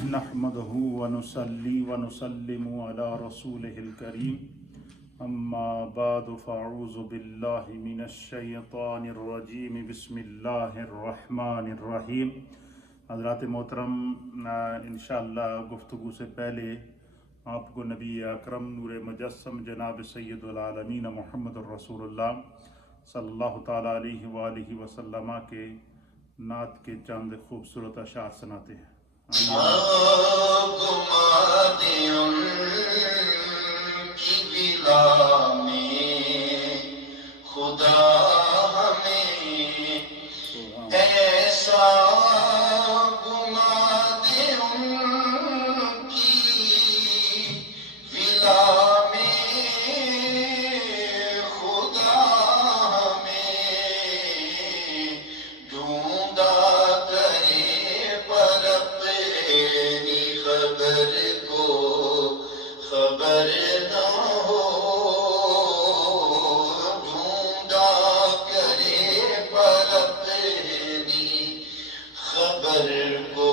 نحمده ونصلي ونسلم على رسوله الكريم اما بعد فاعوذ باللہ من الشیطان الرجیم بسم اللہ الرحمن الرحیم۔ حضرات محترم، انشاءاللہ گفتگو سے پہلے آپ کو نبی اکرم نور مجسم جناب سید العالمین محمد الرسول اللہ صلی اللہ تعالیٰ علیہ وآلہ وسلم کے نعت کے چند خوبصورت اشعار سناتے ہیں۔ کی بلا میں خدا ہمیں ایسا گما دے ان کی بلا میں خدا ہمیں ڈھونڈا کرے پر اپنی خبر کو خبر نہ ہو، ڈھونڈا کرے پر اپنی خبر کو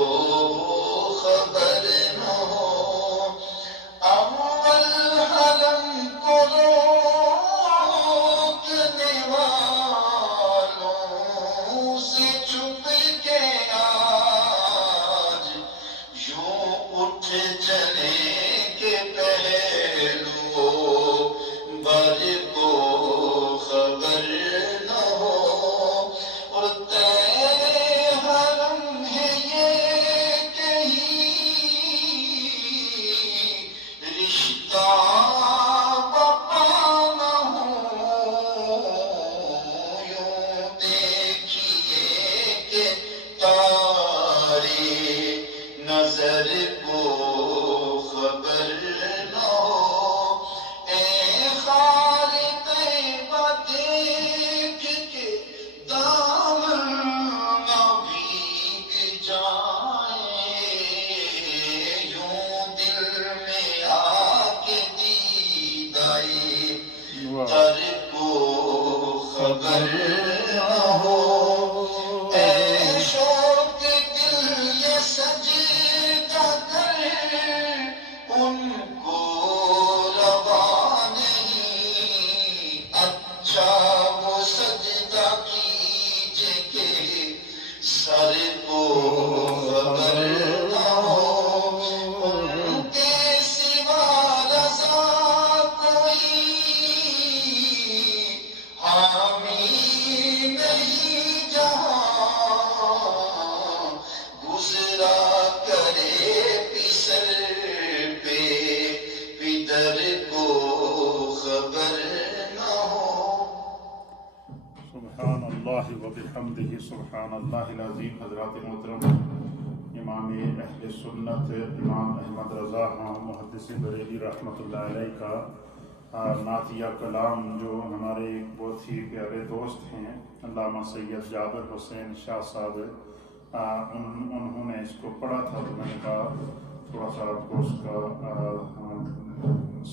خبر نہ ہو۔ اول حرم کو روکنے والوں سے چھپ کے آج یوں اٹھ چلے کہ پہلو بر کو خبر نہ ہو۔ اور تیرے حرم ہے یہ کہیں رشتہ وفا نہ ہو، یوں دیکھیے کہ تارے نظر کو خبر نہ ہو۔ اے خار طیبہ دیکھ کے دامن نہ بھیگ جائے، یوں دل میں آ کے دیدائے تر کو خبر نہ ہو۔ اے شوق دل یہ سجدہ کر ان کو روا نہیں، اچھا وہ سجدہ کیجے کہ سر کو خبر نہ ہو۔ ان کے سوا رضا کوئی حامی نہیں جہاں، گزرا کرے پسر پہ پدر کو خبر نہ ہو۔ سبحان اللہ وبحمدہ سبحان اللہ العظیم۔ حضرات محترم، امام اہل سنت امام احمد رضا محدث بریلی رحمۃ اللہ علیہ کا نعتیہ کلام جو ہمارے ایک بہت ہی پیارے دوست ہیں علامہ سید جابر حسین شاہ صاحب، انہوں نے اس کو پڑھا تھا، تو میں نے کہا تھوڑا سا آپ کو اس کا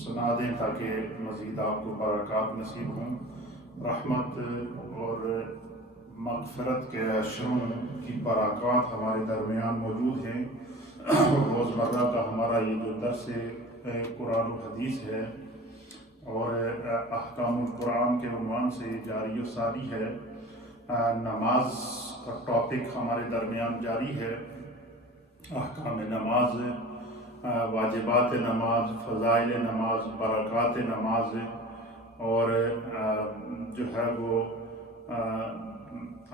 سنا دیں تاکہ مزید آپ کو برکات نصیب ہوں۔ رحمت اور مغفرت کے عشروں کی برکات ہمارے درمیان موجود ہیں۔ روزمرہ کا ہمارا یہ جو درس قرآن و حدیث ہے اور احکام القرآن کے عنوان سے جاری و ساری ہے، نماز کا ٹاپک ہمارے درمیان جاری ہے۔ احکام نماز، واجبات نماز، فضائل نماز، برکات نماز، اور جو ہے وہ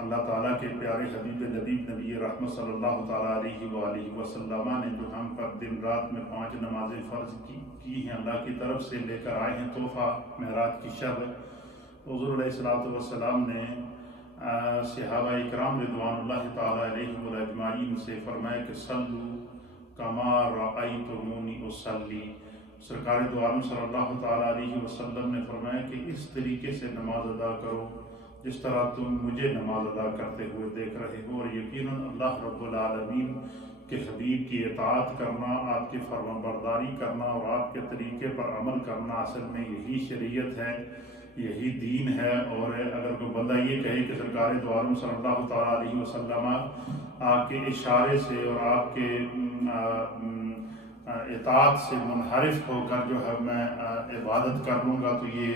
اللہ تعالیٰ کے پیارے حبیب لبیب نبی رحمت صلی اللہ تعالیٰ علیہ وآلہ وسلم نے جو ہم پر دن رات میں 5 نمازیں فرض کی ہیں، اللہ کی طرف سے لے کر آئے ہیں تحفہ معراج کی شب۔ حضور علیہ السلام نے صحابہ اکرام رضوان اللہ تعالیٰ علیہم اجمعین سے فرمایا کہ صلو کما رأیتمونی اصلی۔ سرکار دو عالم صلی اللہ تعالیٰ علیہ وسلم نے فرمایا کہ اس طریقے سے نماز ادا کرو جس طرح تم مجھے نماز ادا کرتے ہوئے دیکھ رہے ہو۔ اور یقیناً اللہ رب العالمین کے حبیب کی اطاعت کرنا، آپ کی فرمان برداری کرنا اور آپ کے طریقے پر عمل کرنا اصل میں یہی شریعت ہے یہی دین ہے۔ اور اگر کوئی بندہ یہ کہے کہ سرکار دو عالم صلی اللہ تعالیٰ علیہ وسلم آپ کے اشارے سے اور آپ کے اطاعت سے منحرف ہو کر جو ہے میں عبادت کر لوں گا، تو یہ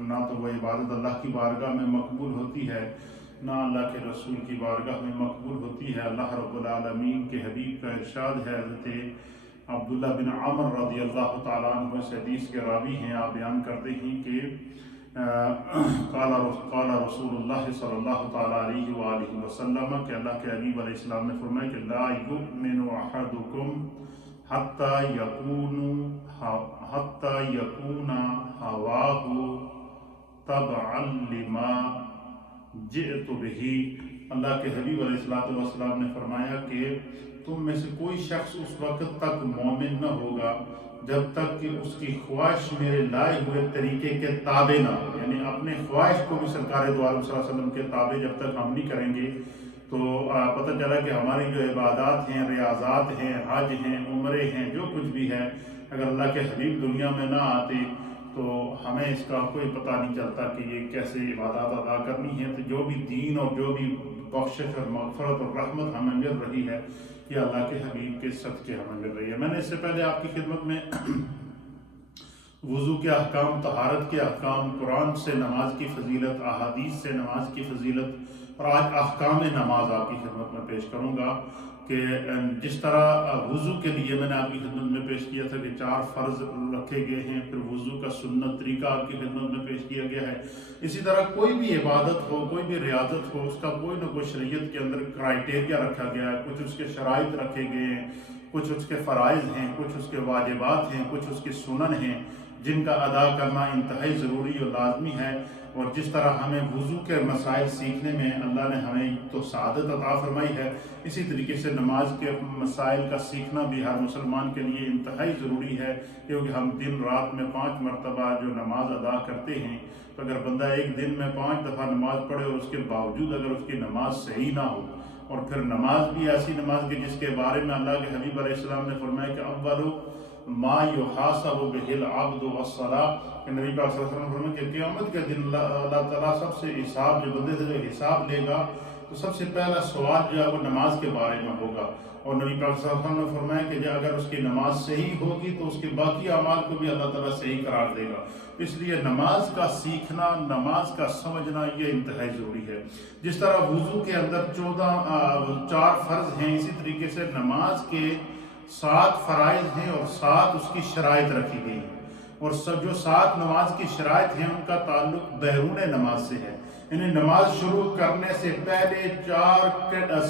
نہ تو وہ عبادت اللہ کی بارگاہ میں مقبول ہوتی ہے، نہ اللہ کے رسول کی بارگاہ میں مقبول ہوتی ہے۔ اللہ رب العالمین کے حبیب کا ارشاد ہے، حضرت عبداللہ بن عمر رضی اللہ تعالیٰ عنہ اس حدیث کے راوی ہیں، آپ بیان کرتے ہیں کہ قال رسول اللہ صلی اللہ تعالیٰ علیہ وآلہ وسلم کہ اللہ کے حبیب علیہ السلام نے فرمایا کہ لا یؤمن احدکم حتی یکون ہواہ تبعا لما جئت بہ۔ اللہ کے حبیب علیہ السلام نے فرمایا کہ تم میں سے کوئی شخص اس وقت تک مومن نہ ہوگا جب تک کہ اس کی خواہش میرے لائے ہوئے طریقے کے تابع نہ ہو، یعنی اپنے خواہش کو بھی سرکار دو عالم صلی اللہ علیہ وسلم کے تابع جب تک ہم نہیں کریں گے تو پتہ چلا کہ ہماری جو عبادات ہیں، ریاضات ہیں، حج ہیں، عمرے ہیں، جو کچھ بھی ہے، اگر اللہ کے حبیب دنیا میں نہ آتے تو ہمیں اس کا کوئی پتہ نہیں چلتا کہ یہ کیسے عبادات ادا کرنی ہے۔ تو جو بھی دین اور جو بھی بخشش اور مغفرت اور رحمت ہمیں مل رہی ہے، یہ اللہ کے حبیب کے صدقے ہمیں مل رہی ہے۔ میں نے اس سے پہلے آپ کی خدمت میں وضو کے احکام، طہارت کے احکام، قرآن سے نماز کی فضیلت، احادیث سے نماز کی فضیلت اور آج احکام نماز آپ کی خدمت میں پیش کروں گا کہ جس طرح وضو کے لیے میں نے آپ کی خدمت میں پیش کیا تھا کہ 4 فرض رکھے گئے ہیں، پھر وضو کا سنت طریقہ آپ کی خدمت میں پیش کیا گیا ہے، اسی طرح کوئی بھی عبادت ہو، کوئی بھی ریاضت ہو، اس کا کوئی نہ کوئی شریعت کے اندر کرائٹیریا رکھا گیا ہے، کچھ اس کے شرائط رکھے گئے ہیں، کچھ اس کے فرائض ہیں، کچھ اس کے واجبات ہیں، کچھ اس کے سنن ہیں جن کا ادا کرنا انتہائی ضروری اور لازمی ہے۔ اور جس طرح ہمیں وضو کے مسائل سیکھنے میں اللہ نے ہمیں تو سعادت عطا فرمائی ہے، اسی طریقے سے نماز کے مسائل کا سیکھنا بھی ہر مسلمان کے لیے انتہائی ضروری ہے، کیونکہ ہم دن رات میں 5 مرتبہ جو نماز ادا کرتے ہیں، تو اگر بندہ ایک دن میں 5 دفعہ نماز پڑھے اور اس کے باوجود اگر اس کی نماز صحیح نہ ہو، اور پھر نماز بھی ایسی نماز کی جس کے بارے میں اللہ کے حبیب علیہ السلام نے فرمایا کہ اول ما یحاسب بہ العبد والصلاۃ، کہ نبی پاک صلی اللہ علیہ وسلم فرمایا کہ قیامت کے دن اللہ تعالیٰ سب سے حساب، جو بندے سے جو حساب لے گا تو سب سے پہلا سوال جو ہے وہ نماز کے بارے میں ہوگا۔ اور نبی پاک صلی اللہ علیہ وسلم نے فرمایا کہ اگر اس کی نماز صحیح ہوگی تو اس کے باقی اعمال کو بھی اللہ تعالیٰ صحیح قرار دے گا۔ اس لیے نماز کا سیکھنا، نماز کا سمجھنا یہ انتہائی ضروری ہے۔ جس طرح وضو کے اندر 4 فرض ہیں، اسی طریقے سے نماز کے 7 فرائض ہیں اور 7 اس کی شرائط رکھی گئی ہیں، اور جو 7 نماز کی شرائط ہیں ان کا تعلق بیرون نماز سے ہے، یعنی نماز شروع کرنے سے پہلے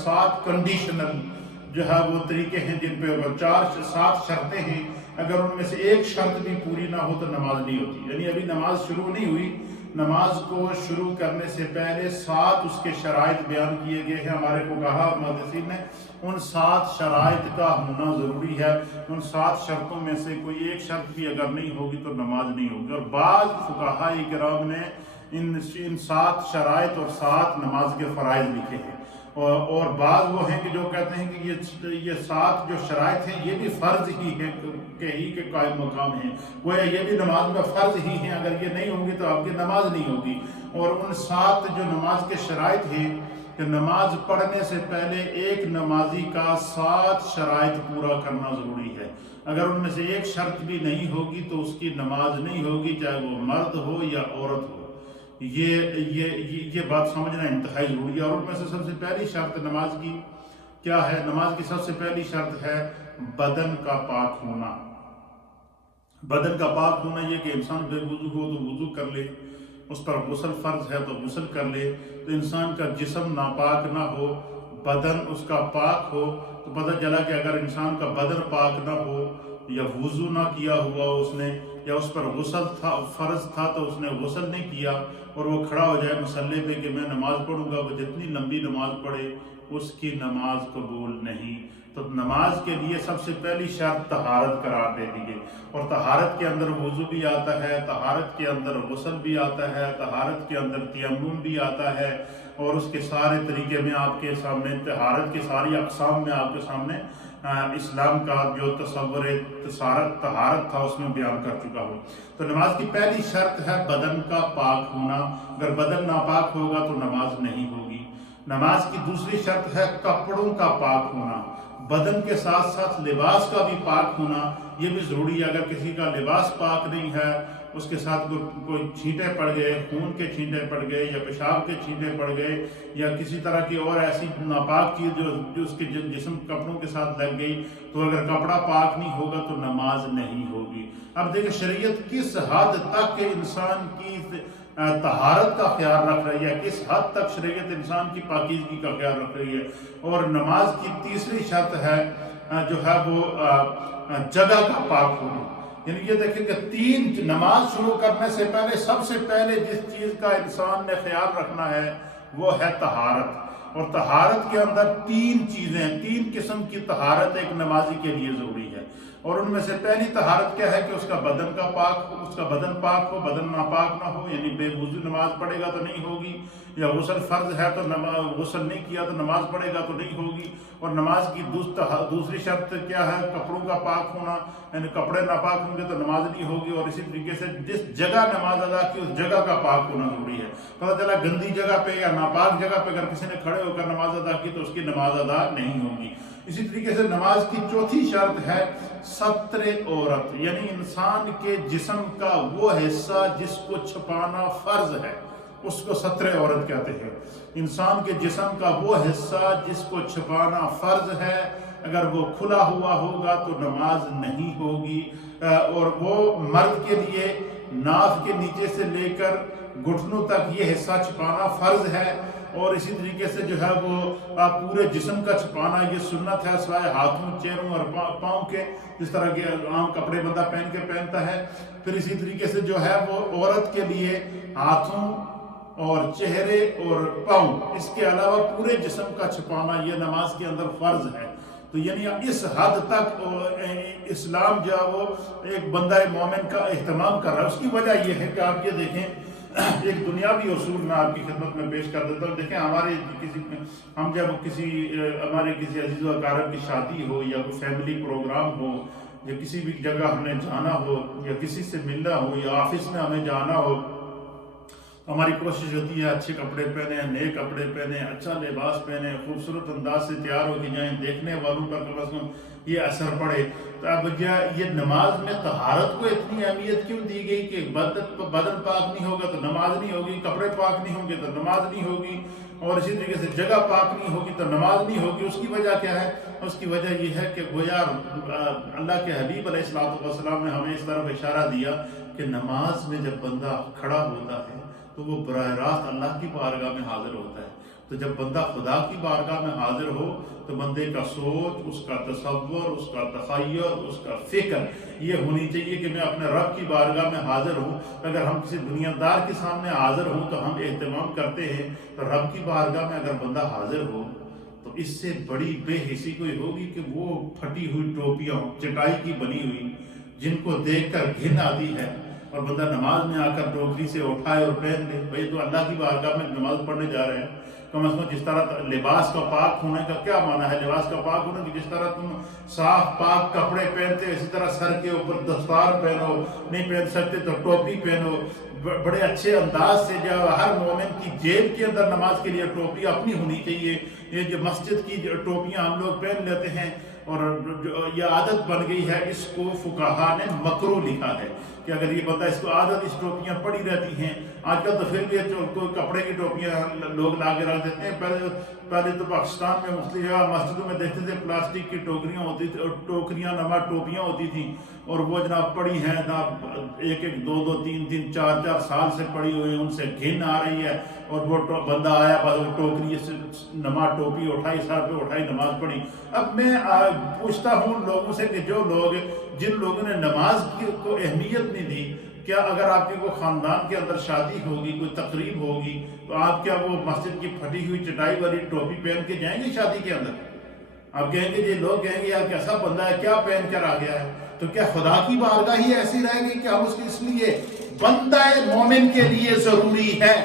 7 کنڈیشنل جو ہے وہ طریقے ہیں جن پہ 7 شرطیں ہیں، اگر ان میں سے ایک شرط بھی پوری نہ ہو تو نماز نہیں ہوتی، یعنی ابھی نماز شروع نہیں ہوئی، نماز کو شروع کرنے سے پہلے 7 اس کے شرائط بیان کیے گئے ہیں ہمارے فقہاء اور محدثین نے، ان 7 شرائط کا ہونا ضروری ہے۔ ان 7 شرطوں میں سے کوئی ایک شرط بھی اگر نہیں ہوگی تو نماز نہیں ہوگی، اور بعض فقہاء کرام نے ان 7 شرائط اور 7 نماز کے فرائض لکھے ہیں، اور بعض وہ ہیں کہ جو کہتے ہیں کہ یہ 7 جو شرائط ہیں یہ بھی فرض ہی ہیں کہ قائم مقام ہیں، گویا یہ بھی نماز میں فرض ہی ہیں، اگر یہ نہیں ہوں گی تو آپ کی نماز نہیں ہوگی۔ اور ان 7 جو نماز کے شرائط ہیں کہ نماز پڑھنے سے پہلے ایک نمازی کا 7 شرائط پورا کرنا ضروری ہے، اگر ان میں سے ایک شرط بھی نہیں ہوگی تو اس کی نماز نہیں ہوگی، چاہے وہ مرد ہو یا عورت ہو۔ یہ بات سمجھنا انتہائی ضروری ہے۔ اور ان میں سے سب سے پہلی شرط نماز کی کیا ہے؟ نماز کی سب سے پہلی شرط ہے بدن کا پاک ہونا۔ بدن کا پاک ہونا یہ کہ انسان بے وضو ہو تو وضو کر لے، اس پر غسل فرض ہے تو غسل کر لے، تو انسان کا جسم ناپاک نہ ہو، بدن اس کا پاک ہو، تو پتہ چلا کہ اگر انسان کا بدن پاک نہ ہو یا وضو نہ کیا ہوا اس نے، یا اس پر غسل فرض تھا تو اس نے غسل نہیں کیا، اور وہ کھڑا ہو جائے مصلی پہ کہ میں نماز پڑھوں گا، وہ جتنی لمبی نماز پڑھے اس کی نماز قبول نہیں۔ تو نماز کے لیے سب سے پہلی شرط طہارت قرار دے دی گئی، اور طہارت کے اندر وضو بھی آتا ہے، طہارت کے اندر غسل بھی آتا ہے، طہارت کے اندر تیمم بھی آتا ہے، اور اس کے سارے طریقے میں آپ کے سامنے، طہارت کے ساری اقسام میں آپ کے سامنے اسلام کا جو تصور طہارت تھا اس میں بیان کر چکا ہوں۔ تو نماز کی پہلی شرط ہے بدن کا پاک ہونا، اگر بدن ناپاک ہوگا تو نماز نہیں ہوگی۔ نماز کی دوسری شرط ہے کپڑوں کا پاک ہونا، بدن کے ساتھ ساتھ لباس کا بھی پاک ہونا، یہ بھی ضروری ہے۔ اگر کسی کا لباس پاک نہیں ہے، اس کے ساتھ کوئی چھینٹے پڑ گئے، خون کے چھینٹے پڑ گئے یا پیشاب کے چھینٹے پڑ گئے یا کسی طرح کی اور ایسی ناپاک چیز جو اس کے جسم کپڑوں کے ساتھ لگ گئی، تو اگر کپڑا پاک نہیں ہوگا تو نماز نہیں ہوگی۔ اب دیکھیں شریعت کس حد تک انسان کی طہارت کا خیال رکھ رہی ہے، کس حد تک شریعت انسان کی پاکیزگی کا خیال رکھ رہی ہے۔ اور نماز کی تیسری شرط ہے جو ہے وہ جگہ کا پاک ہونا، یعنی یہ دیکھیں کہ تین نماز شروع کرنے سے پہلے سب سے پہلے جس چیز کا انسان نے خیال رکھنا ہے وہ ہے طہارت، اور طہارت کے اندر تین چیزیں، تین قسم کی طہارت ایک نمازی کے لیے ضروری ہے، اور ان میں سے پہلی طہارت کیا ہے کہ اس کا بدن کا پاک ہو، اس کا بدن پاک ہو، بدن ناپاک نہ ہو، یعنی بے وضو نماز پڑھے گا تو نہیں ہوگی، یا غسل فرض ہے تو غسل نہیں کیا تو نماز پڑھے گا تو نہیں ہوگی۔ اور نماز کی دوسری شرط کیا ہے؟ کپڑوں کا پاک ہونا، یعنی کپڑے ناپاک ہوں گے تو نماز نہیں ہوگی، اور اسی طریقے سے جس جگہ نماز ادا کی اس جگہ کا پاک ہونا ضروری ہے۔ پتہ چلا گندی جگہ پہ یا ناپاک جگہ پہ اگر کسی نے کھڑے ہو کر نماز ادا کی تو اس کی نماز ادا نہیں ہوگی۔ اسی طریقے سے نماز کی چوتھی شرط ہے ستر عورت، یعنی انسان کے جسم کا وہ حصہ جس کو چھپانا فرض ہے اس کو ستر عورت کہتے ہیں۔ انسان کے جسم کا وہ حصہ جس کو چھپانا فرض ہے اگر وہ کھلا ہوا ہوگا تو نماز نہیں ہوگی، اور وہ مرد کے لیے ناف کے نیچے سے لے کر گھٹنوں تک یہ حصہ چھپانا فرض ہے، اور اسی طریقے سے جو ہے وہ پورے جسم کا چھپانا یہ سنت ہے، سوائے ہاتھوں، چہروں اور پاؤں کے، جس طرح کے عام کپڑے بندہ پہنتا ہے۔ پھر اسی طریقے سے جو ہے وہ عورت کے لیے ہاتھوں اور چہرے اور پاؤں، اس کے علاوہ پورے جسم کا چھپانا یہ نماز کے اندر فرض ہے۔ تو یعنی اس حد تک اسلام جو ہے وہ ایک بندہ مومن کا اہتمام کر رہا ہے۔ اس کی وجہ یہ ہے کہ آپ یہ دیکھیں، ایک دنیاوی اصول میں آپ کی خدمت میں پیش کر دیتا ہوں۔ دیکھیں ہم جب ہمارے کسی عزیز و اقارب کی شادی ہو یا کوئی فیملی پروگرام ہو یا کسی بھی جگہ ہمیں جانا ہو یا کسی سے ملنا ہو یا آفس میں ہمیں جانا ہو، ہماری کوشش ہوتی ہے اچھے کپڑے پہنیں، نئے کپڑے پہنیں، اچھا لباس پہنیں، خوبصورت انداز سے تیار ہو کے جائیں، دیکھنے والوں پر کم از کم یہ اثر پڑے۔ تو اب یہ نماز میں طہارت کو اتنی اہمیت کیوں دی گئی کہ بدن پاک نہیں ہوگا تو نماز نہیں ہوگی، کپڑے پاک نہیں ہوں گے تو نماز نہیں ہوگی، اور اسی طریقے سے جگہ پاک نہیں ہوگی تو نماز نہیں ہوگی۔ اس کی وجہ کیا ہے؟ اس کی وجہ یہ ہے کہ گویا اللہ کے حبیب علیہ السلام نے ہمیں اس طرف اشارہ دیا کہ نماز میں جب بندہ کھڑا ہوتا ہے تو وہ براہ راست اللہ کی بارگاہ میں حاضر ہوتا ہے۔ تو جب بندہ خدا کی بارگاہ میں حاضر ہو تو بندے کا سوچ، اس کا تصور، اس کا تخیل، اس کا فکر یہ ہونی چاہیے کہ میں اپنے رب کی بارگاہ میں حاضر ہوں۔ اگر ہم کسی دنیا دار کے سامنے حاضر ہوں تو ہم اہتمام کرتے ہیں، تو رب کی بارگاہ میں اگر بندہ حاضر ہو تو اس سے بڑی بے حسی کوئی ہوگی کہ وہ پھٹی ہوئی ٹوپیاں چٹائی کی بنی ہوئی جن کو دیکھ کر گھن آتی ہے، اور بندہ نماز میں آ کر ٹوکری سے اٹھائے اور پہن لے۔ بھائی تو اللہ کی بارگاہ میں نماز پڑھنے جا رہے ہیں، کم از کم جس طرح لباس کا پاک ہونے کا کیا معنی ہے؟ لباس کا پاک ہونے کی جس طرح تم صاف پاک کپڑے پہنتے اسی طرح سر کے اوپر دستار پہنو، نہیں پہن سکتے تو ٹوپی پہنو، بڑے اچھے انداز سے جو ہر مومن کی جیب کے اندر نماز کے لیے ٹوپی اپنی ہونی چاہیے۔ یہ جو مسجد کی ٹوپیاں ہم لوگ پہن لیتے ہیں اور یہ عادت بن گئی ہے، اس کو فقہا نے مکروہ لکھا ہے کہ اگر یہ بندہ اس کو عادت اس ٹوپیاں پڑی رہتی ہیں، آج کل تو پھر بھی کپڑے کی ٹوپیاں لوگ لا کے رکھ دیتے ہیں۔ پہلے تو پاکستان میں مختلف جگہ مسجدوں میں دیکھتے تھے پلاسٹک کی ٹوکریاں ہوتی تھی، ٹوکریاں نما ٹوپیاں ہوتی تھیں، اور وہ جناب پڑی ہیں جناب ایک دو تین چار سال سے پڑی ہوئی، ان سے گھن آ رہی ہے، اور وہ بندہ آیا بس وہ ٹوکری سے نما ٹوپی اٹھائی، سر پہ اٹھائی، نماز پڑھی۔ اب میں پوچھتا ہوں لوگوں سے کہ جن لوگوں نے نماز کو اہمیت نہیں دی، کیا اگر آپ کے کوئی خاندان کے اندر شادی ہوگی، کوئی تقریب ہوگی، تو آپ کیا وہ مسجد کی پھٹی ہوئی چٹائی والی ٹوپی پہن کے جائیں گے شادی کے اندر؟ آپ کہیں گے، یہ لوگ کہیں گے یار کیسا بندہ ہے، کیا پہن کر آ گیا ہے؟ تو کیا خدا کی بارگاہ ہی ایسی رہے گی کہ ہم اس لیے بندہ مومن کے لیے ضروری ہے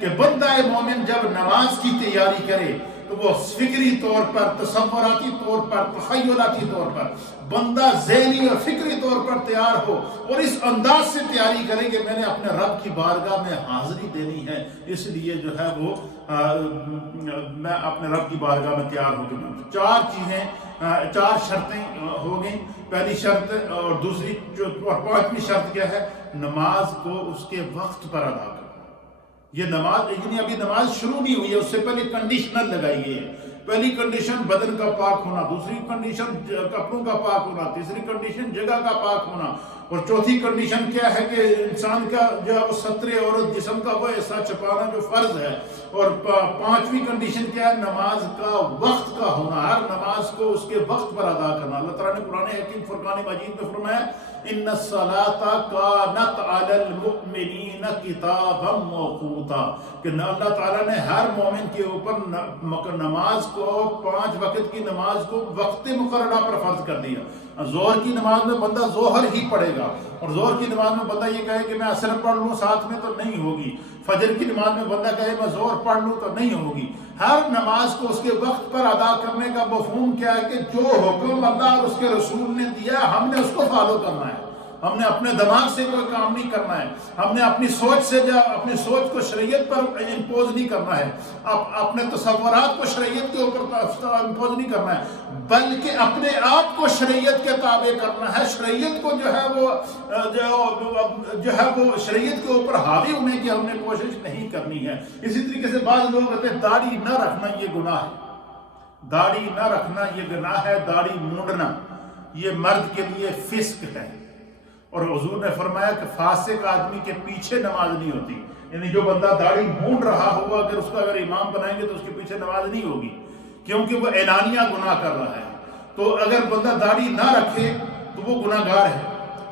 کہ بندہ مومن جب نماز کی تیاری کرے تو وہ فکری طور پر، تصوراتی طور پر، تخیلاتی طور پر بندہ ذہنی اور فکری طور پر تیار ہو اور اس انداز سے تیاری کرے کہ میں نے اپنے رب کی بارگاہ میں حاضری دینی ہے، اس لیے جو ہے وہ میں اپنے رب کی بارگاہ میں تیار ہو جاؤں۔ چار شرطیں ہو گئیں۔ پہلی شرط اور دوسری اور پانچویں شرط کیا ہے؟ نماز کو اس کے وقت پر ادا کرنا۔ یہ نماز یعنی ابھی نماز شروع نہیں ہوئی ہے، اس سے پہلے کنڈیشنل لگائی گئی ہے۔ پہلی کنڈیشن بدن کا پاک ہونا، دوسری کنڈیشن کپڑوں کا پاک ہونا، تیسری کنڈیشن جگہ کا پاک ہونا، اور چوتھی کنڈیشن کیا ہے کہ انسان کا جو ہے وہ ستر عورت جسم کا وہ حصہ چھپانا جو فرض ہے، اور پانچویں کنڈیشن کیا ہے؟ نماز کا وقت کا ہونا، ہر نماز کو اس کے وقت پر ادا کرنا۔ اللہ تعالیٰ نے قرآن حکیم فرقان مجید میں فرمایا ان الصلاۃ کانت علی المؤمنین کتابا موقوتا، کہ اللہ تعالیٰ نے ہر مومن کے اوپر نماز کو، 5 وقت کی نماز کو وقت مقررہ پر فرض کر دیا۔ ظہر کی نماز میں بندہ ظہر ہی پڑھے گا، اور ظہر کی نماز میں بندہ یہ کہے کہ میں عصر پڑھ لوں ساتھ میں تو نہیں ہوگی۔ فجر کی نماز میں بندہ کہے میں ظہر پڑھ لوں تو نہیں ہوگی۔ ہر نماز کو اس کے وقت پر ادا کرنے کا مفہوم کیا ہے کہ جو حکم اللہ اور اس کے رسول نے دیا ہم نے اس کو فالو کرنا ہے۔ ہم نے اپنے دماغ سے کوئی کام نہیں کرنا ہے، ہم نے اپنی سوچ کو شریعت پر امپوز نہیں کرنا ہے، اپنے تصورات کو شریعت کے اوپر امپوز نہیں کرنا ہے، بلکہ اپنے آپ کو شریعت کے تابع کرنا ہے۔ شریعت کو جو ہے وہ شریعت کے اوپر حاوی ہونے کی ہم نے کوشش نہیں کرنی ہے۔ اسی طریقے سے بعض لوگ کہتے ہیں داڑھی نہ رکھنا یہ گناہ ہے، داڑھی نہ رکھنا یہ گناہ ہے، داڑھی مونڈنا یہ مرد کے لیے فسق ہے، اور حضور نے فرمایا کہ فاسق آدمی کے پیچھے نماز نہیں ہوتی، یعنی جو بندہ داڑھی مونڈ رہا ہوگا اگر اس کو اگر امام بنائیں گے تو اس کے پیچھے نماز نہیں ہوگی، کیونکہ وہ اعلانیہ گناہ کر رہا ہے۔ تو اگر بندہ داڑھی نہ رکھے تو وہ گناہ گار ہے۔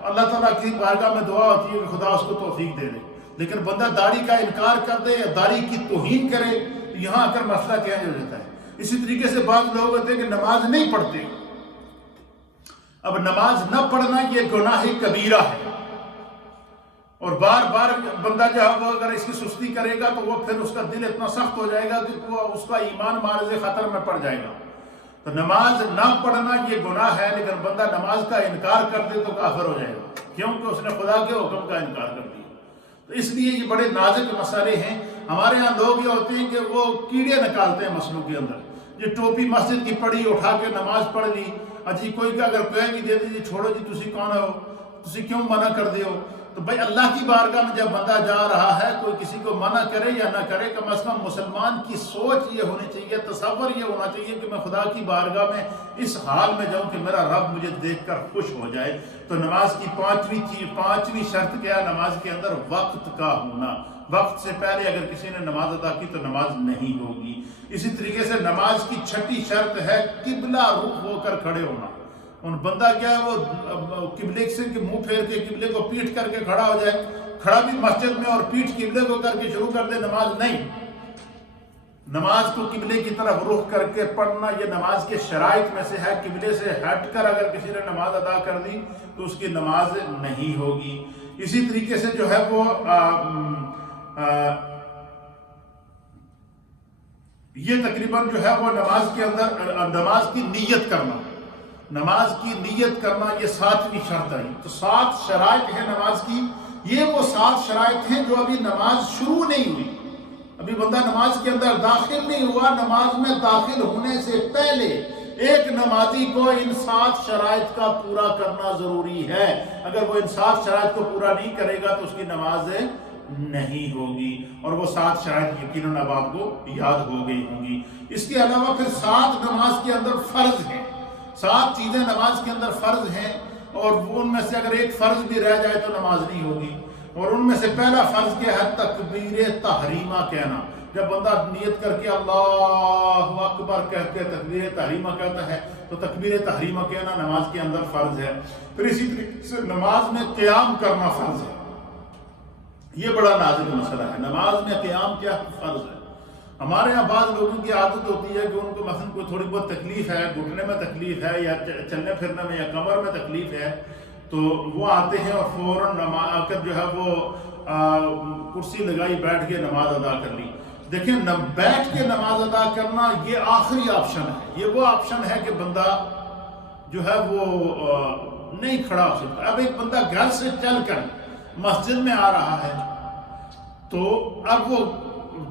اللہ تعالیٰ کی بارگاہ میں دعا ہوتی ہے کہ خدا اس کو توفیق دے دے، لیکن بندہ داڑھی کا انکار کر دے یا داڑھی کی توہین کرے، یہاں آ کر مسئلہ چینج ہو جاتا ہے۔ اسی طریقے سے بعض لوگ ہوتے ہیں کہ نماز نہیں پڑھتے۔ اب نماز نہ پڑھنا یہ گناہ کبیرہ ہے، اور بار بار بندہ جو ہے وہ اگر اس کی سستی کرے گا تو وہ پھر اس کا دل اتنا سخت ہو جائے گا کہ وہ اس کا ایمان معرض خطر میں پڑ جائے گا۔ تو نماز نہ پڑھنا یہ گناہ ہے، لیکن بندہ نماز کا انکار کر دے تو کافر ہو جائے گا، کیونکہ اس نے خدا کے حکم کا انکار کر دیا۔ تو اس لیے یہ بڑے نازک مسئلے ہیں۔ ہمارے ہاں لوگ یہ ہوتے ہیں کہ وہ کیڑے نکالتے ہیں مسئلوں کے اندر۔ یہ ٹوپی مسجد کی پڑھی، اٹھا کے نماز پڑھ لی، اجی کوئی کہ اگر کوئی بھی دے دیجیے چھوڑو جی تسی کون ہو، تسی کیوں منع کر دے ہو؟ تو بھائی اللہ کی بارگاہ میں جب بندہ جا رہا ہے، کوئی کسی کو منع کرے یا نہ کرے، کم از کم مسلمان کی سوچ یہ ہونی چاہیے، تصور یہ ہونا چاہیے کہ میں خدا کی بارگاہ میں اس حال میں جاؤں کہ میرا رب مجھے دیکھ کر خوش ہو جائے۔ تو نماز کی پانچویں شرط کیا ہے؟ نماز کے اندر وقت کا ہونا۔ وقت سے پہلے اگر کسی نے نماز ادا کی تو نماز نہیں ہوگی۔ اسی طریقے سے نماز کی چھٹی شرط ہے قبلہ رخ ہو کر کھڑے ہونا۔ ان بندہ کیا ہے وہ قبلے سے منہ پھیر کے قبلے کو پیٹ کر کے کھڑا ہو جائے، کھڑا بھی مسجد میں اور پیٹ قبلے کو کر کے شروع کر دے، نماز نہیں۔ نماز کو قبلے کی طرف رخ کر کے پڑھنا یہ نماز کے شرائط میں سے ہے۔ قبلے سے ہٹ کر اگر کسی نے نماز ادا کر دی تو اس کی نماز نہیں ہوگی۔ اسی طریقے سے جو ہے وہ یہ تقریباً جو ہے وہ نماز کے اندر نماز کی نیت کرنا، نماز کی نیت کرنا یہ 7ویں شرط ہے۔ تو 7 شرائط ہیں نماز کی، یہ وہ 7 شرائط ہیں جو ابھی نماز شروع نہیں ہوئی، ابھی بندہ نماز کے اندر داخل نہیں ہوا۔ نماز میں داخل ہونے سے پہلے ایک نمازی کو ان 7 شرائط کا پورا کرنا ضروری ہے۔ اگر وہ ان 7 شرائط کو پورا نہیں کرے گا تو اس کی نماز نہیں ہوگی، اور وہ 7 شرائط یقیناً اب آپ کو یاد ہو گئی ہوں گی۔ اس کے علاوہ پھر 7 نماز کے اندر فرض ہیں، 7 چیزیں نماز کے اندر فرض ہیں، اور ان میں سے اگر ایک فرض بھی رہ جائے تو نماز نہیں ہوگی۔ اور ان میں سے پہلا فرض کیا ہے؟ تکبیر تحریمہ کہنا۔ جب بندہ نیت کر کے اللہ اکبر کہہ کے تکبیر تحریمہ کہتا ہے تو تکبیر تحریمہ کہنا نماز کے اندر فرض ہے۔ پھر اسی طریقے سے نماز میں قیام کرنا فرض ہے۔ یہ بڑا نازک مسئلہ ہے، نماز میں قیام کیا فرض ہے۔ ہمارے یہاں بعض لوگوں کی عادت ہوتی ہے کہ ان کو مثلا کوئی تھوڑی بہت تکلیف ہے، گھٹنے میں تکلیف ہے یا چلنے پھرنے میں یا کمر میں تکلیف ہے، تو وہ آتے ہیں اور فوراً آ کر جو ہے وہ کرسی لگائی، بیٹھ کے نماز ادا کر لی۔ دیکھیں بیٹھ کے نماز ادا کرنا یہ آخری آپشن ہے، یہ وہ آپشن ہے کہ بندہ جو ہے وہ نہیں کھڑا ہو سکتا۔ اب ایک بندہ گھر سے چل کر مسجد میں آ رہا ہے، تو اب وہ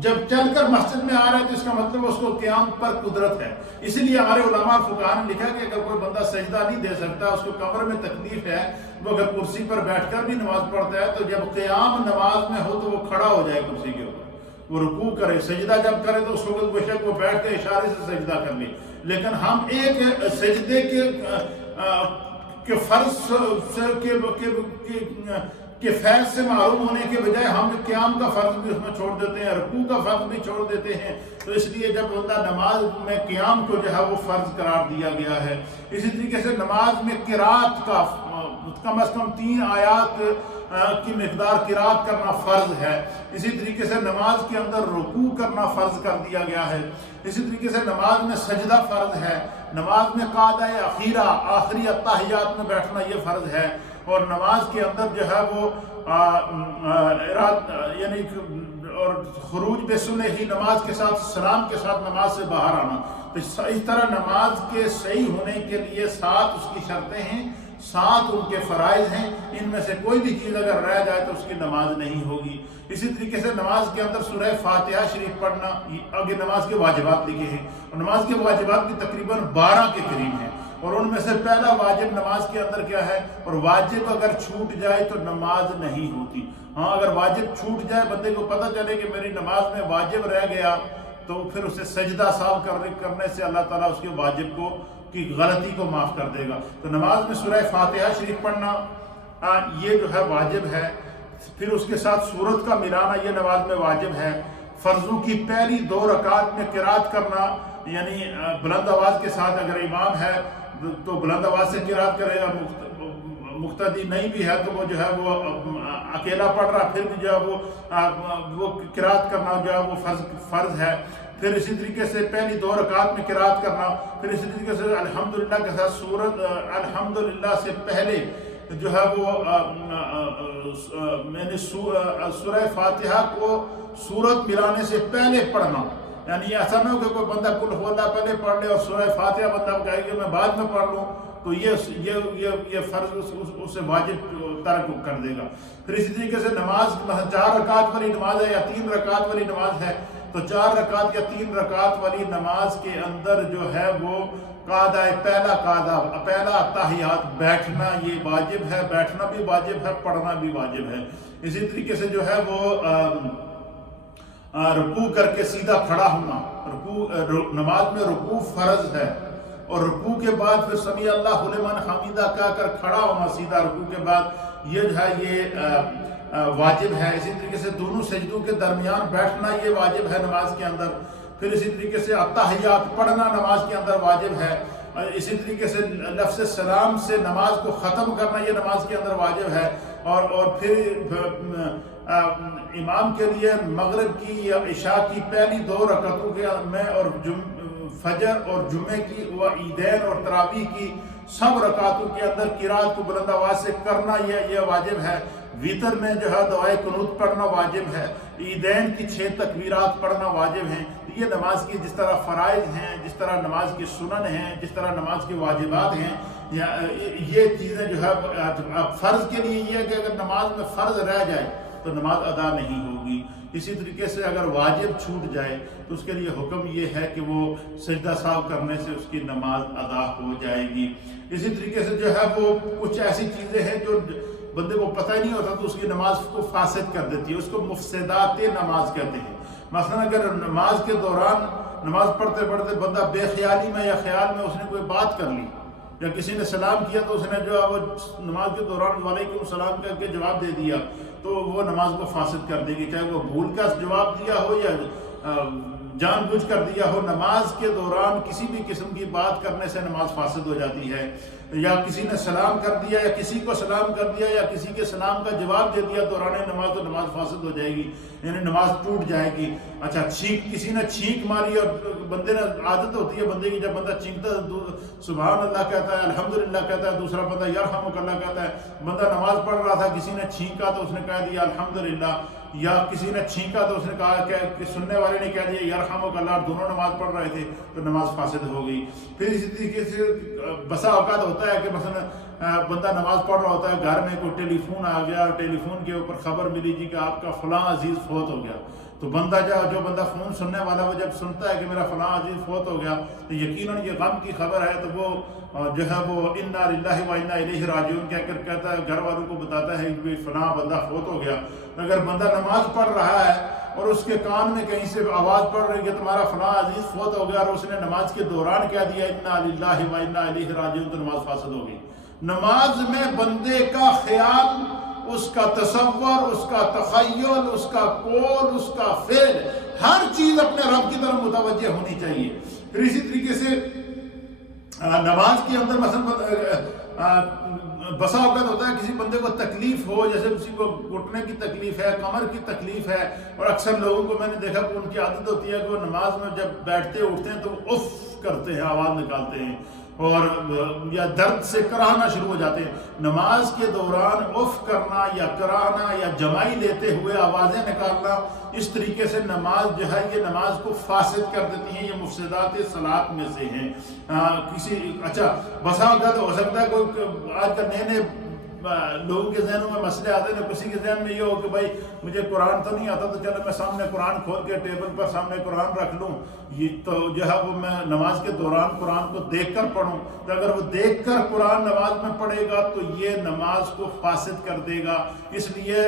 جب چل کر مسجد میں آ رہا ہے تو اس کا مطلب اس کو قیام پر قدرت ہے۔ اسی لیے ہمارے علماء فقہاء نے لکھا کہ اگر کوئی بندہ سجدہ نہیں دے سکتا، اس کو کمر میں تکلیف ہے، وہ اگر کرسی پر بیٹھ کر بھی نماز پڑھتا ہے تو جب قیام نماز میں ہو تو وہ کھڑا ہو جائے کرسی کے اوپر، وہ رکوع کرے، سجدہ جب کرے تو اس وقت بے شک وہ بیٹھ کے اشارے سے سجدہ کر لے۔ لیکن ہم ایک سجدے کے فرض کہ فیض سے معروم ہونے کے بجائے ہم قیام کا فرض بھی اس میں چھوڑ دیتے ہیں، رکوع کا فرض بھی چھوڑ دیتے ہیں۔ تو اس لیے جب بندہ نماز میں قیام کو جو ہے وہ فرض قرار دیا گیا ہے۔ اسی طریقے سے نماز میں قرات کا کم از کم 3 آیات کی مقدار قرات کرنا فرض ہے۔ اسی طریقے سے نماز کے اندر رکوع کرنا فرض کر دیا گیا ہے۔ اسی طریقے سے نماز میں سجدہ فرض ہے، نماز میں قعدہ اخیرہ آخری التحیات میں بیٹھنا یہ فرض ہے، اور نماز کے اندر جو ہے وہ یعنی اور خروج بے سنہ ہی نماز کے ساتھ سلام کے ساتھ نماز سے باہر آنا۔ تو اس طرح نماز کے صحیح ہونے کے لیے 7 اس کی شرطیں ہیں، 7 ان کے فرائض ہیں، ان میں سے کوئی بھی چیز اگر رہ جائے تو اس کی نماز نہیں ہوگی۔ اسی طریقے سے نماز کے اندر سورہ فاتحہ شریف پڑھنا، آگے نماز کے واجبات لکھے ہیں، اور نماز کے واجبات بھی تقریباً 12 کے قریب ہیں، اور ان میں سے پہلا واجب نماز کے اندر کیا ہے، اور واجب اگر چھوٹ جائے تو نماز نہیں ہوتی۔ ہاں اگر واجب چھوٹ جائے، بندے کو پتہ چلے کہ میری نماز میں واجب رہ گیا، تو پھر اسے سجدہ ساو کرنے سے اللہ تعالیٰ اس کے واجب کی غلطی کو معاف کر دے گا۔ تو نماز میں سورہ فاتحہ شریف پڑھنا یہ جو ہے واجب ہے۔ پھر اس کے ساتھ سورت کا ملانا یہ نماز میں واجب ہے۔ فرضوں کی پہلی 2 رکعت میں قرات کرنا، یعنی بلند آواز کے ساتھ، اگر امام ہے تو بلند آواز سے قرات کرے گا، مقتدی نہیں بھی ہے تو وہ جو ہے وہ اکیلا پڑھ رہا، پھر بھی جو ہے وہ قرات کرنا جو ہے وہ فرض ہے۔ پھر اسی طریقے سے پہلی 2 رکعت میں قرات کرنا، پھر اسی طریقے سے الحمدللہ کے ساتھ سورت الحمدللہ سے پہلے جو ہے وہ میں نے سورہ فاتحہ کو سورت ملانے سے پہلے پڑھنا، یعنی ایسا نہ ہو کہ کوئی بندہ قل ہو اللہ پہلے پڑھ لے اور سورہ فاتحہ بندہ کہے کہ میں بعد میں پڑھ لوں، تو یہ فرض اسے واجب ترک کر دے گا۔ پھر اسی طریقے سے نماز 4 رکعت والی نماز ہے یا 3 رکعت والی نماز ہے، تو 4 رکعت یا 3 رکعت والی نماز کے اندر جو ہے وہ پہلا تحیات بیٹھنا یہ واجب ہے، بیٹھنا بھی واجب ہے، پڑھنا بھی واجب ہے۔ اسی طریقے سے جو ہے وہ رکوع کر کے سیدھا کھڑا ہونا، نماز میں رکوع فرض ہے، اور رکوع کے بعد پھر سمیع اللہ لمن حمیدہ کہہ کر کھڑا ہونا سیدھا رکوع کے بعد یہ جو ہے یہ واجب ہے۔ اسی طریقے سے دونوں سجدوں کے درمیان بیٹھنا یہ واجب ہے نماز کے اندر۔ پھر اسی طریقے سے التحیات پڑھنا نماز کے اندر واجب ہے۔ اسی طریقے سے لفظ سلام سے نماز کو ختم کرنا یہ نماز کے اندر واجب ہے۔ اور پھر امام کے لیے مغرب کی یا عشاء کی پہلی 2 رکعتوں میں اور فجر اور جمعے کی و عیدین اور تراویح کی سب رکعتوں کے اندر قرات کو بلند آواز سے کرنا یہ واجب ہے۔ ویتر میں جو ہے دعائے قنوت پڑھنا واجب ہے۔ عیدین کی 6 تکبیرات پڑھنا واجب ہیں۔ یہ نماز کی جس طرح فرائض ہیں، جس طرح نماز کی سنن ہیں، جس طرح نماز کے واجبات ہیں، یہ چیزیں جو ہے فرض کے لیے یہ ہے کہ اگر نماز میں فرض رہ جائے تو نماز ادا نہیں ہوگی۔ اسی طریقے سے اگر واجب چھوٹ جائے تو اس کے لیے حکم یہ ہے کہ وہ سجدہ ساو کرنے سے اس کی نماز ادا ہو جائے گی۔ اسی طریقے سے جو ہے وہ کچھ ایسی چیزیں ہیں جو بندے کو پتہ ہی نہیں ہوتا تو اس کی نماز کو فاسد کر دیتی ہے، اس کو مفسدات نماز کہتے ہیں۔ مثلا اگر نماز کے دوران نماز پڑھتے پڑھتے بندہ بے خیالی میں یا خیال میں اس نے کوئی بات کر لی یا کسی نے سلام کیا تو اس نے جو ہے وہ نماز کے دوران وعلیکم السلام کر کے جواب دے دیا تو وہ نماز کو فاسد کر دے گی، چاہے وہ بھول کا جواب دیا ہو یا جان بوجھ کر دیا ہو، نماز کے دوران کسی بھی قسم کی بات کرنے سے نماز فاسد ہو جاتی ہے، یا کسی نے سلام کر دیا یا کسی کو سلام کر دیا یا کسی کے سلام کا جواب دے دیا دوران نماز، تو نماز فاسد ہو جائے گی، یعنی نماز ٹوٹ جائے گی۔ اچھا، کسی نے چھینک ماری اور بندے نے عادت ہوتی ہے بندے کی، جب بندہ چھینکتا ہے سبحان اللہ کہتا ہے، الحمدللہ کہتا ہے، دوسرا بندہ یرحمک اللہ کہتا ہے۔ بندہ نماز پڑھ رہا تھا، کسی نے چھینکا تو اس نے کہہ دیا الحمدللہ، یا کسی نے چھینکا تو اس نے کہا کہ سننے والے نے کہہ دیا یرحمک اللہ، اور دونوں نماز پڑھ رہے تھے تو نماز فاسد ہو گئی۔ پھر اسی طریقے سے بسا اوقات ہوتا ہے کہ مثلا بندہ نماز پڑھ رہا ہوتا ہے، گھر میں کوئی ٹیلی فون آ گیا اور ٹیلی فون کے اوپر خبر ملی جی کہ آپ کا فلاں عزیز فوت ہو گیا، تو بندہ جو بندہ فون سننے والا وہ جب سنتا ہے کہ میرا فلاں عزیز فوت ہو گیا تو یقیناً یہ غم کی خبر ہے، تو وہ جو ہے وہ انا للہ و انا الیہ راجعون کہہ کر کہتا ہے، گھر والوں کو بتاتا ہے کہ فلاں بندہ فوت ہو گیا۔ اگر بندہ نماز پڑھ رہا ہے اور اس کے کان میں کہیں سے آواز پڑ رہی ہے کہ تمہارا فلاں عزیز فوت ہو گیا، اور اس نے نماز کے دوران کہہ دیا انا للہ و انا الیہ راجعون، تو نماز فاسد ہو گئی۔ نماز میں بندے کا خیال، اس کا تصور، اس کا تخیل، اس کا قول، اس کا فعل، ہر چیز اپنے رب کی طرف متوجہ ہونی چاہیے۔ پھر اسی طریقے سے نماز کے اندر مثلا بسا اوقات ہوتا ہے کسی بندے کو تکلیف ہو، جیسے کسی کو گھٹنے کی تکلیف ہے، کمر کی تکلیف ہے، اور اکثر لوگوں کو میں نے دیکھا کہ ان کی عادت ہوتی ہے کہ وہ نماز میں جب بیٹھتے اٹھتے ہیں تو وہ اف کرتے ہیں، آواز نکالتے ہیں، اور یا درد سے کراہنا شروع ہو جاتے ہیں۔ نماز کے دوران اف کرنا یا کراہنا یا جمائی لیتے ہوئے آوازیں نکالنا، اس طریقے سے نماز جو ہے یہ نماز کو فاسد کر دیتی ہیں، یہ مفسدات صلاۃ میں سے ہیں۔ اچھا، بسا اوقات ہو سکتا ہے کوئی آج کل نئے نئے لوگوں کے ذہنوں میں مسئلے آتے ہیں، کسی کے ذہن میں یہ ہو کہ بھائی مجھے قرآن تو نہیں آتا، تو چلو میں سامنے قرآن کھول کے ٹیبل پر سامنے قرآن رکھ لوں، یہ تو جو ہے وہ میں نماز کے دوران قرآن کو دیکھ کر پڑھوں۔ تو اگر وہ دیکھ کر قرآن نماز میں پڑھے گا تو یہ نماز کو فاسد کر دے گا۔ اس لیے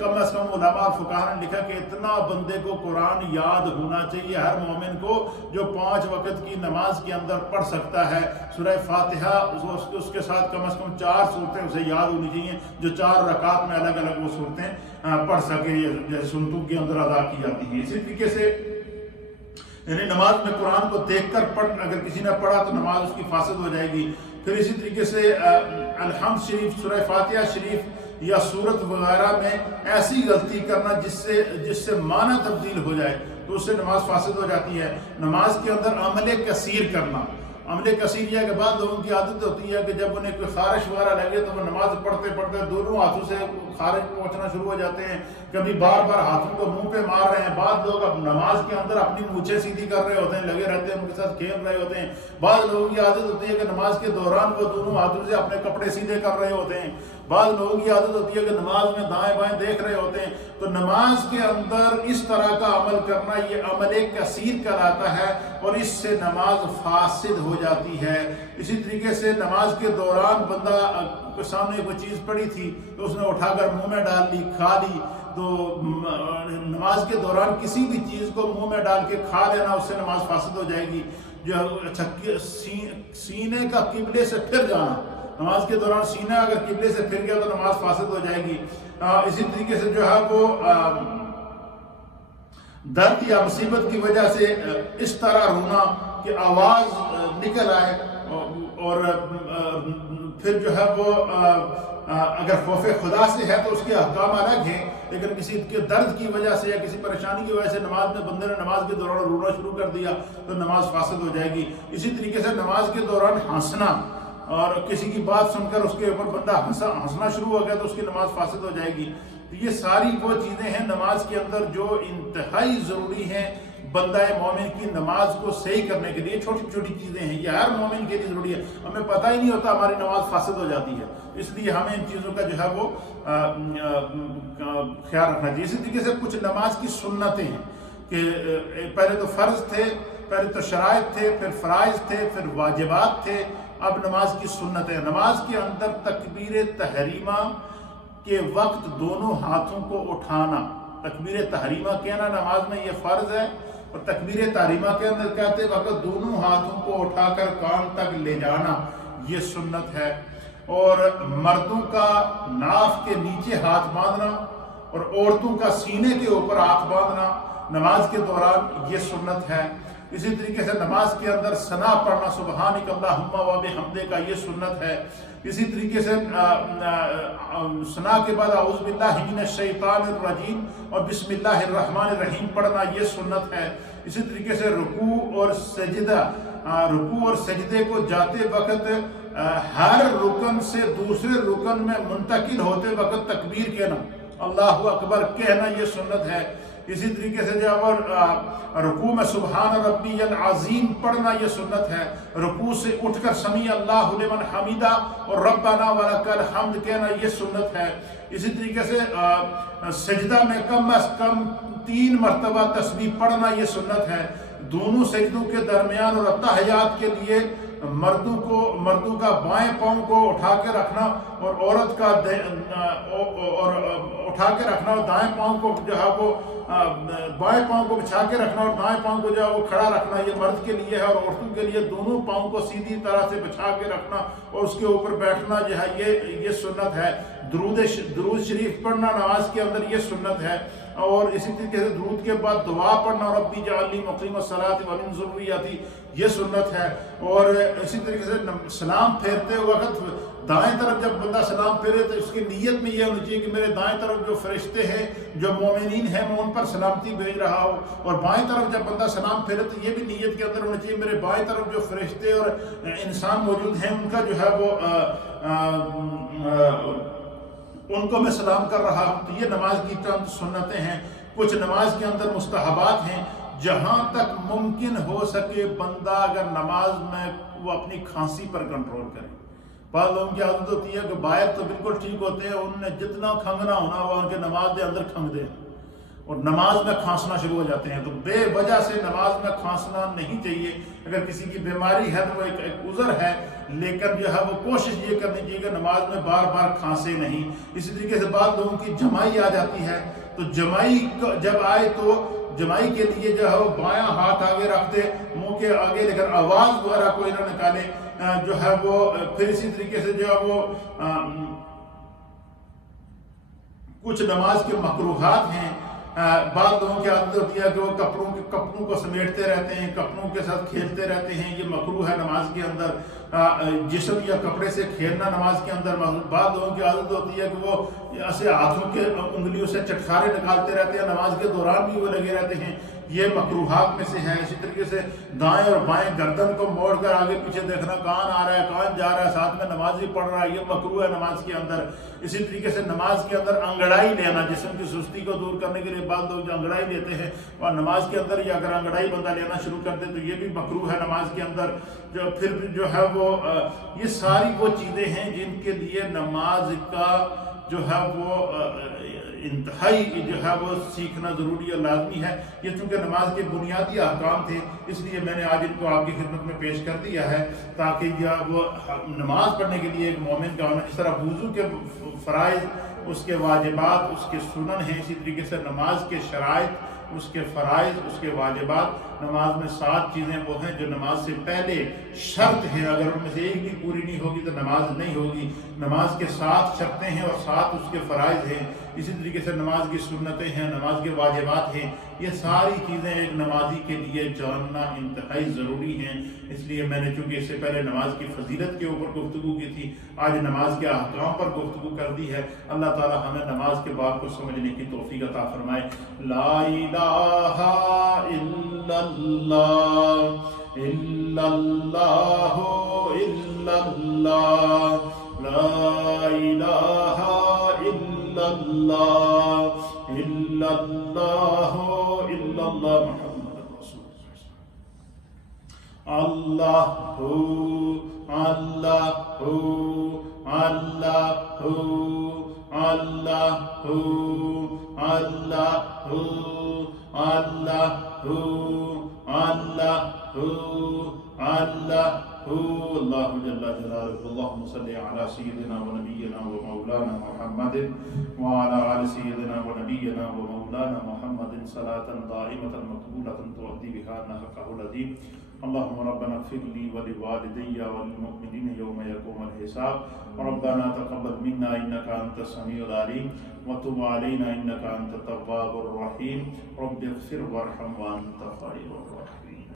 کم از کم علماء اور فقہاء نے لکھا کہ اتنا بندے کو قرآن یاد ہونا چاہیے، ہر مومن کو، جو 5 وقت کی نماز کے اندر پڑھ سکتا ہے۔ سورہ فاتحہ اس کے ساتھ کم از کم 4 صورتیں اسے یاد ہونی چاہیے، جو 4 رکعت میں الگ الگ وہ صورتیں پڑھ سکے، جیسے سنتوں کے اندر ادا کی جاتی ہیں۔ اسی طریقے سے یعنی نماز میں قرآن کو دیکھ کر اگر کسی نے پڑھا تو نماز اس کی فاسد ہو جائے گی۔ پھر اسی طریقے سے الحمد شریف، سورہ فاتحہ شریف یا سورت وغیرہ میں ایسی غلطی کرنا جس سے معنی تبدیل ہو جائے تو اس سے نماز فاسد ہو جاتی ہے۔ نماز کے اندر عمل کثیر کرنا، عمل کثیر یہ ہے کہ بعض لوگوں کی عادت ہوتی ہے کہ جب انہیں کوئی خارش وغیرہ لگے تو وہ نماز پڑھتے پڑھتے دونوں ہاتھوں سے خارش پہنچنا شروع ہو جاتے ہیں، کبھی بار بار ہاتھوں کو منہ پہ مار رہے ہیں۔ بعض لوگ اب نماز کے اندر اپنی مونچھیں سیدھی کر رہے ہوتے ہیں، لگے رہتے ہیں، ان کے ساتھ کھیل رہے ہوتے ہیں۔ بعض لوگوں کی عادت ہوتی ہے کہ نماز کے دوران وہ دونوں ہاتھوں سے اپنے کپڑے سیدھے کر رہے ہوتے ہیں۔ بعض لوگوں کی عادت ہوتی ہے کہ نماز میں دائیں بائیں دیکھ رہے ہوتے ہیں۔ تو نماز کے اندر اس طرح کا عمل کرنا یہ عمل کثیر کہلاتا ہے، اور اس سے نماز فاسد ہو جاتی ہے۔ اسی طریقے سے نماز کے دوران بندہ کے سامنے کوئی چیز پڑی تھی تو اس نے اٹھا کر منہ میں ڈال لی، کھا لی، تو نماز کے دوران کسی بھی چیز کو منہ میں ڈال کے کھا لینا، اس سے نماز فاسد ہو جائے گی۔ سینے کا قبلے سے پھر جانا، نماز کے دوران سینہ اگر قبلے سے پھر گیا تو نماز فاسد ہو جائے گی۔ اسی طریقے سے جو ہے وہ درد یا مصیبت کی وجہ سے اس طرح رونا کہ آواز نکل آئے، اور پھر جو ہے وہ اگر خوف خدا سے ہے تو اس کے احکام الگ ہیں، لیکن کسی کے درد کی وجہ سے یا کسی پریشانی کی وجہ سے نماز میں بندے نے نماز کے دوران رونا شروع کر دیا تو نماز فاسد ہو جائے گی۔ اسی طریقے سے نماز کے دوران ہنسنا، اور کسی کی بات سن کر اس کے اوپر بندہ ہنسنا شروع ہو گیا تو اس کی نماز فاسد ہو جائے گی۔ تو یہ ساری وہ چیزیں ہیں نماز کے اندر جو انتہائی ضروری ہیں بندہ مومن کی نماز کو صحیح کرنے کے لیے۔ چھوٹی چھوٹی چیزیں ہیں، یہ ہر مومن کے لیے ضروری ہے، ہمیں پتہ ہی نہیں ہوتا ہماری نماز فاسد ہو جاتی ہے، اس لیے ہمیں ان چیزوں کا جو ہے وہ خیال رکھنا چاہیے۔ اسی طریقے سے کچھ نماز کی سنتیں ہیں کہ پہلے تو فرض تھے، پہلے تو شرائط تھے، پھر فرائض تھے، پھر واجبات تھے، اب نماز کی سنتیں۔ نماز کے اندر تکبیر تحریمہ کے وقت دونوں ہاتھوں کو اٹھانا، تکبیر تحریمہ کہنا نماز میں یہ فرض ہے، اور تکبیر تحریمہ کے اندر کہتے وقت دونوں ہاتھوں کو اٹھا کر کان تک لے جانا یہ سنت ہے۔ اور مردوں کا ناف کے نیچے ہاتھ باندھنا اور عورتوں کا سینے کے اوپر ہاتھ باندھنا نماز کے دوران یہ سنت ہے۔ اسی طریقے سے نماز کے اندر ثنا پڑھنا سبحانک اللہم و بحمدک کا یہ سنت ہے۔ اسی طریقے سے ثنا کے بعد اعوذ باللہ من الشیطان الرجیم اور بسم اللہ الرحمن الرحیم پڑھنا یہ سنت ہے۔ اسی طریقے سے رکوع اور سجدے کو جاتے وقت ہر رکن سے دوسرے رکن میں منتقل ہوتے وقت تکبیر کہنا، اللہ اکبر کہنا یہ سنت ہے۔ اسی طریقے سے جب رکوع میں سبحان ربی العظیم پڑھنا یہ سنت ہے۔ رکوع سے اٹھ کر سمیع اللہ لمن حمیدہ اور ربنا ولک الحمد کہنا یہ سنت ہے۔ اسی طریقے سے سجدہ میں کم از کم 3 مرتبہ تسبیح پڑھنا یہ سنت ہے۔ دونوں سجدوں کے درمیان اور اتحیات کے لیے مردوں کا بائیں پاؤں کو اٹھا کے رکھنا اور عورت کا اٹھا کے رکھنا اور دائیں پاؤں کو جو ہے وہ بائیں پاؤں کو بچھا کے رکھنا اور دائیں پاؤں کو جو ہے وہ کھڑا رکھنا، یہ مرد کے لیے ہے۔ اور عورتوں کے لیے دونوں پاؤں کو سیدھی طرح سے بچھا کے رکھنا اور اس کے اوپر بیٹھنا جو ہے یہ سنت ہے۔ درود شریف پڑھنا نماز کے اندر یہ سنت ہے۔ اور اسی طریقے سے درود کے بعد دعا پڑھنا ربی جعلنی مقیم الصلاۃ ومن ذریتی یہ سنت ہے۔ اور اسی طریقے سے سلام پھیرتے وقت دائیں طرف جب بندہ سلام پھیرے تو اس کی نیت میں یہ ہونی چاہیے کہ میرے دائیں طرف جو فرشتے ہیں جو مومنین ہیں میں ان پر سلامتی بھیج رہا ہوں، اور بائیں طرف جب بندہ سلام پھیرے تو یہ بھی نیت کے اندر ہونا چاہیے میرے بائیں طرف جو فرشتے اور انسان موجود ہیں ان کا جو ہے وہ ان کو میں سلام کر رہا ہوں۔ تو یہ نماز کی چند سنتیں ہیں۔ کچھ نماز کے اندر مستحبات ہیں، جہاں تک ممکن ہو سکے بندہ اگر نماز میں وہ اپنی کھانسی پر کنٹرول کرے۔ بعض لوگوں کی عادت ہوتی ہے کہ باہر تو بالکل ٹھیک ہوتے ہیں، ان نے جتنا کھنگنا ہونا وہ ان کے نماز کے اندر کھنگ دیں اور نماز میں کھانسنا شروع ہو جاتے ہیں۔ تو بے وجہ سے نماز میں کھانسنا نہیں چاہیے۔ اگر کسی کی بیماری ہے تو وہ ایک عذر ہے، لیکن جو ہے وہ کوشش یہ کرنی چاہیے کہ نماز میں بار بار کھانسے نہیں۔ اسی طریقے سے بعض لوگوں کی جمائی آ جاتی ہے، تو جمائی جب آئے تو جمائی کے لیے جو ہے وہ بایاں ہاتھ آگے رکھ دے منہ کے آگے، لیکن آواز وغیرہ کوئی نہ نکالے جو ہے وہ۔ پھر اسی طریقے سے جو ہے وہ کچھ نماز کے مکروہات ہیں۔ بعض لوگوں کی عادت ہوتی ہے کہ وہ کپڑوں کو سمیٹتے رہتے ہیں، کپڑوں کے ساتھ کھیلتے رہتے ہیں، یہ مکروہ ہے نماز کے اندر۔ جسم یا کپڑے سے کھیلنا نماز کے اندر۔ بعض لوگوں کی عادت ہوتی ہے کہ وہ ایسے ہاتھوں کے انگلیوں سے چٹکارے نکالتے رہتے ہیں، نماز کے دوران بھی وہ لگے رہتے ہیں، یہ مکروہات میں سے ہے۔ اسی طریقے سے دائیں اور بائیں گردن کو موڑ کر آگے پیچھے دیکھنا، کان آ رہا ہے کان جا رہا ہے، ساتھ میں نماز ہی پڑھ رہا ہے، یہ مکروہ ہے نماز کے اندر۔ اسی طریقے سے نماز کے اندر انگڑائی لینا، جسم کی سستی کو دور کرنے کے لیے بعض لوگ جو انگڑائی لیتے ہیں اور نماز کے اندر یا اگر انگڑائی بندہ لینا شروع کر دے تو یہ بھی مکروہ ہے نماز کے اندر۔ جو پھر جو ہے وہ یہ ساری وہ چیزیں ہیں جن کے لیے نماز کا جو ہے وہ انتہائی جو ہے وہ سیکھنا ضروری اور لازمی ہے۔ یہ چونکہ نماز کے بنیادی احکام تھے اس لیے میں نے آج ان کو آپ کی خدمت میں پیش کر دیا ہے، تاکہ یہ وہ نماز پڑھنے کے لیے ایک مومن کا ہونا، جس طرح وضو کے فرائض، اس کے واجبات، اس کے سنن ہیں، اسی طریقے سے نماز کے شرائط، اس کے فرائض، اس کے واجبات۔ نماز میں 7 چیزیں وہ ہیں جو نماز سے پہلے شرط ہیں، اگر ان میں سے ایک بھی پوری نہیں ہوگی تو نماز نہیں ہوگی۔ نماز کے 7 شرطیں ہیں اور 7 اس کے فرائض ہیں۔ اسی طریقے سے نماز کی سنتیں ہیں، نماز کے واجبات ہیں۔ یہ ساری چیزیں ایک نمازی کے لیے جاننا انتہائی ضروری ہیں۔ اس لیے میں نے چونکہ اس سے پہلے نماز کی فضیلت کے اوپر گفتگو کی تھی، آج نماز کے احکام پر گفتگو کر دی ہے۔ اللہ تعالی ہمیں نماز کے باب کو سمجھنے کی توفیق عطا فرمائے۔ لا الہ الا اللہ الا اللہ الا اللہ لا الہ الا اللہ الا اللہ الا اللہ محمد رسول اللہ اللہ اللہ اللہ اللہ اللہ اللہ اللہ جل جلالہ۔ اللہم صلی علی سیدنا و نبینا و مولانا محمد وعلی آل سیدنا و نبینا و مولانا محمد صلاة دائمة مقبولة تؤدی بها حقہ العظیم۔ اللهم ربنا اغفر لي ولوالدي وللمؤمنين يوم يقوم الحساب ربنا تقبل منا إنك أنت السميع العليم وتب علينا إنك أنت التواب الرحيم رب اغفر وارحم وأنت خير الراحمين.